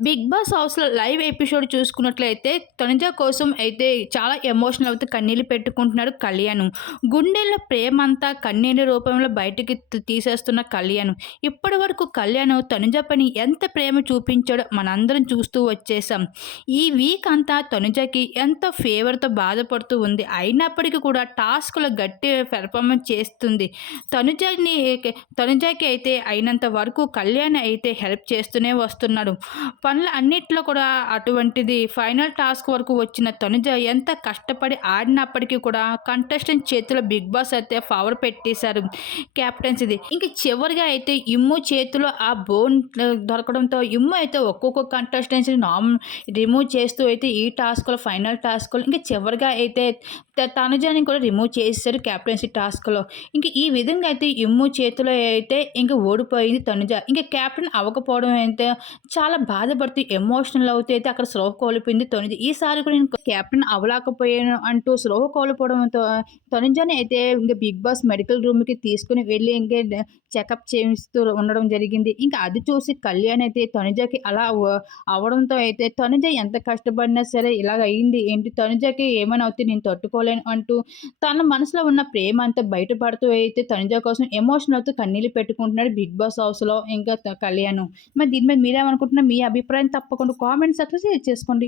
Big Boss హౌస్‌లో live episode చూసుకున్నట్లయితే తనుజ కోసం అయితే చాలా ఎమోషనల్ అవుతూ కన్నీళ్ళు పెట్టుకుంటున్నాడు కళ్యాణ్. గుండెల్లో ప్రేమంతా కన్నీళ్ళ రూపంలో బయటికి తీసేస్తున్న కళ్యాణ్. ఇప్పటివరకు కళ్యాణ్ తనుజ పని ఎంత ప్రేమ చూపించాడో మనందరం చూస్తూ వచ్చేసాం. ఈ వీక్ అంతా తనుజకి ఎంతో ఫేవర్‌తో బాధపడుతూ ఉంది. అయినప్పటికీ కూడా టాస్క్‌లో గట్టి పెర్ఫార్మెన్స్ చేస్తుంది. తనుజని తనుజకి అయితే అయినంత వరకు కళ్యాణ్ అయితే హెల్ప్ చేస్తూనే వస్తున్నాడు. పనులు అన్నిట్లో కూడా అటువంటిది ఫైనల్ టాస్క్ వరకు వచ్చిన తనుజ ఎంత కష్టపడి ఆడినప్పటికీ కూడా కంటెస్టెంట్ చేతిలో బిగ్ బాస్ అయితే పవర్ పెట్టేశారు క్యాప్టెన్సీది. ఇంక చివరిగా అయితే ఇమ్ము చేతిలో ఆ బోన్ దొరకడంతో ఇమ్ము అయితే ఒక్కొక్క కంటెస్టెన్సీ నామ్ రిమూవ్ చేస్తూ అయితే ఈ టాస్క్లో ఫైనల్ టాస్క్లో ఇంకా చివరిగా అయితే తనుజాని కూడా రిమూవ్ చేశారు క్యాప్టెన్సీ టాస్క్లో. ఇంక ఈ విధంగా అయితే ఇమ్ము చేతిలో అయితే ఇంక ఓడిపోయింది తనుజ. ఇంకా క్యాప్టెన్ అవ్వకపోవడం అయితే చాలా బాధ పడుతూ ఎమోషనల్ అవుతూ అయితే అక్కడ స్లోహ కోల్పోయింది తొనిజ ఈసారి కూడా నేను కెప్టెన్ అవ్వలేకపోయాను అంటూ స్లోహ కోల్పోవడంతో తొనిజని అయితే ఇంకా బిగ్ బాస్ మెడికల్ రూమ్కి తీసుకుని వెళ్ళి ఇంకే చెకప్ చేయిస్తూ ఉండడం జరిగింది. ఇంకా అది చూసి కళ్యాణ్ అయితే తనుజకి అలా అవడంతో అయితే తనుజ ఎంత కష్టపడినా సరే ఇలాగ అయింది. ఏంటి తనుజకి ఏమైనా అవుతుంది నేను తట్టుకోలేను అంటూ తన మనసులో ఉన్న ప్రేమ అంతా బయటపడుతూ అయితే తనుజ కోసం ఎమోషన్ అవుతూ కన్నీళ్ళు పెట్టుకుంటున్నాడు బిగ్ బాస్ హౌస్లో ఇంకా కళ్యాణ్. మరి దీని మీద మీరేమనుకుంటున్నా మీ అభిప్రాయం అభిప్రాయం తప్పకుండా కామెంట్ సెక్షన్ షేర్ చేసుకోండి.